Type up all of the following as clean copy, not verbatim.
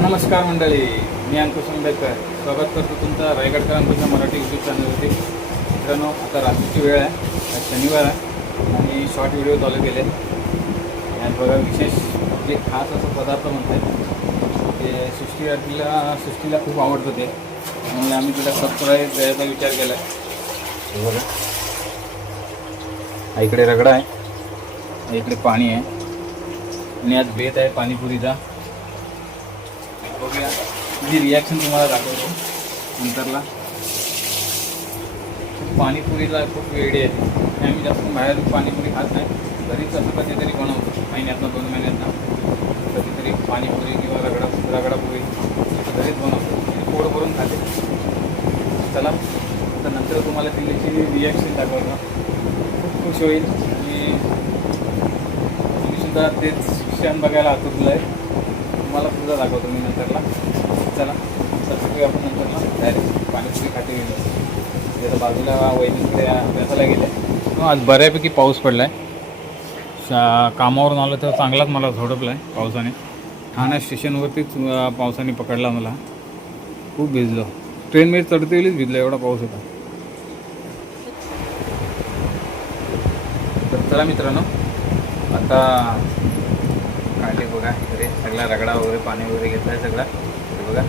नमस्कार मंडळी, मी अंकुश आंबेडकर स्वागत करतो तुमचं रायगडकर अंकुशच्या मराठी यूट्यूब चॅनलवरती. मित्रांनो, आता रात्रीची वेळ आहे, आज शनिवार आहे आणि शॉर्ट व्हिडिओ चालू केले. यात बघा विशेष जे खास असं पदार्थ म्हणतात ते सृष्टीला खूप आवडतं ते, त्यामुळे आम्ही तिला सरप्राईज द्यायचा विचार केला आहे. बघा, इकडे रगडा आहे, इकडे पाणी आहे आणि आज बेत आहे पाणीपुरीचा. बघूया जी रिॲक्शन तुम्हाला दाखवतो नंतरला. पाणीपुरीला खूप वेळी आहे, आम्ही जास्त बाहेर पाणीपुरी खात नाही, घरीच असं कधीतरी बनवतो. महिन्यातनं 2 महिन्यातनं कधीतरी पाणीपुरी किंवा रगडापुरी घरीच बनवतो, पोट भरून खाते. चला, तर नंतर तुम्हाला तिची रिॲक्शन दाखवतो, खूप खुश होईल. आणि तुम्हीसुद्धा तेच क्षण बघायला आतुरलं आहे, तुम्हाला सुद्धा दाखवतो मी नंतरला. चला, तर आपण नंतरला डायरेक्ट पाणीपुरी खाते गेलो. त्याच्या बाजूला वहिनीकडे अभ्यासाला गेले. आज बऱ्यापैकी पाऊस पडला आहे. कामावरून आलं तर चांगलाच मला झोडपला आहे पावसाने. ठाणे स्टेशनवरतीच पावसाने पकडला मला, खूप भिजलो. ट्रेनमध्ये चढतेवेळीच भिजलो, एवढा पाऊस होता. तर चला मित्रांनो, आता काढले बघा, इकडे सगळा रगडा वगैरे पाणी वगैरे घेतला आहे सगळा. बघा,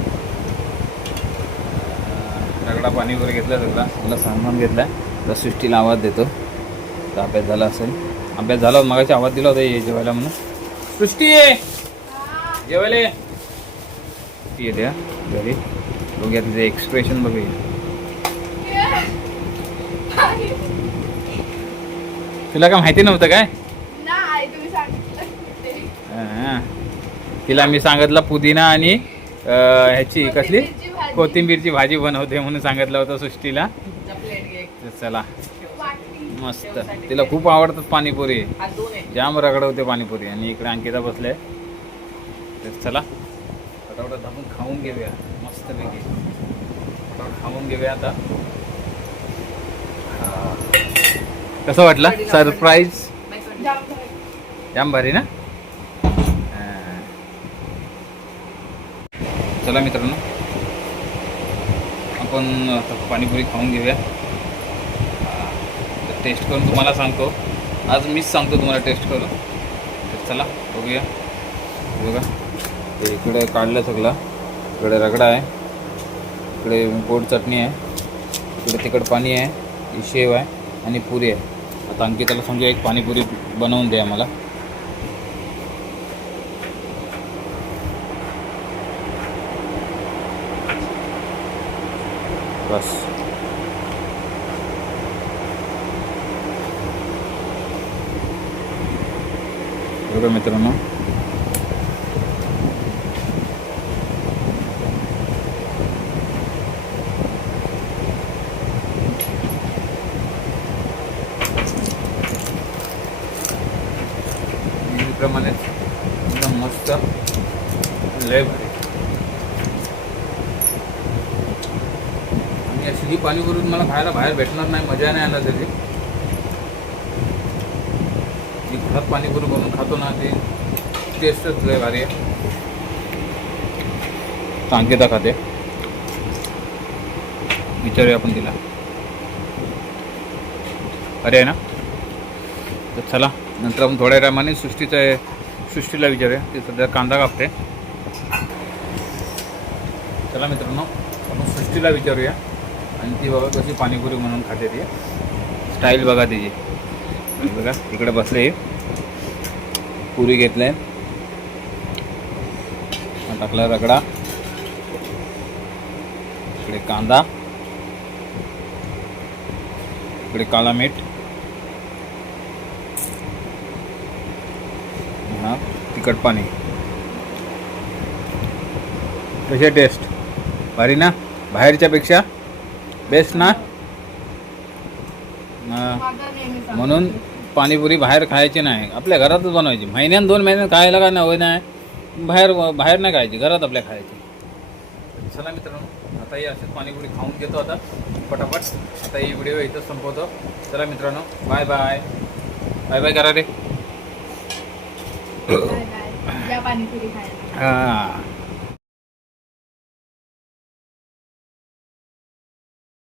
रगडा पाणी वगैरे घेतलं आहे सगळा, मला सामान घेतला आहे. तर सृष्टीला आवाज देतो, तर अभ्यास झाला असेल. अभ्यास झाला, मगाशी आवाज दिला होता ये जेवायला म्हणून. सृष्टी ये जेवायला, ती येते घरी. बघूया तिचे एक्सप्रेशन बघूया. तुला काय माहिती नव्हतं काय? तिला मी सांगितलं पुदिना आणि ह्याची कसली कोथिंबीरची भाजी बनवते म्हणून सांगितलं होतं सृष्टीला. चला, मस्त, तिला खूप आवडतात पाणीपुरी, जाम रगडवते पाणीपुरी. आणि इकडे अंकिता बसले. तर चला फटाफट आपण खाऊन घेऊया, मस्तपैकी फटाफट खाऊन घेऊया. आता कसं वाटलं सरप्राईज? जाम भारी ना. चला मित्रांनो, आपण आता पाणीपुरी खाऊन घेऊया. टेस्ट करून तुम्हाला सांगतो, आज मीच सांगतो तुम्हाला टेस्ट करून. तर चला बघूया. बघा, ते इकडे काढलं सगळं, इकडे रगडा आहे, इकडे गोड चटणी आहे, इकडे तिखट पाणी आहे, ही शेव आहे आणि पुरी आहे. आता अंकिताला समजा एक पाणीपुरी बनवून द्या मला. बस, बघा मित्रांनो, प्रमाणे एकदम मस्त, लय भारी. आणि अशी ही पाणीपुरी मला खायला बाहेर भेटणार नाही, मजा नाही येणार त्याची. जी घरात पाणीपुरी बनवून खातो ना, ती टेस्टच लय भारी आहे. अंकिता खाते, विचारूया आपण तिला. अरे आहे ना. तर चला, नंतर आपण थोड्या टायमाने सृष्टीला विचारूया, ती सध्या कांदा कापते. चला मित्रांनो, आपण सृष्टीला विचारूया आणि ती बघा कशी पाणीपुरी म्हणून खाते. ती स्टाईल बघा तिची. बघा, इकडे बसले, पुरी घेतले, टाकला रगडा, इकडे कांदा, इकडे काळा मीठ, हा तिखट पाणी. कशी टेस्ट? भारी ना, बाहेरच्या पेक्षा बेस्ट ना. म्हणून पाणीपुरी बाहेर खायची नाही, आपल्या घरातच बनवायची. महिन्यात 2 महिन्यात खायला काय नवं नाही, बाहेर नाही खायची, घरात आपल्या खायची. चला मित्रांनो, आता ही अशीच पाणीपुरी खाऊन घेतो आता पटापट. आता ही व्हिडिओ इथंच संपवतो. चला मित्रांनो, बाय बाय. बाय बाय करा रे. पाणीपुरी खायला. हां.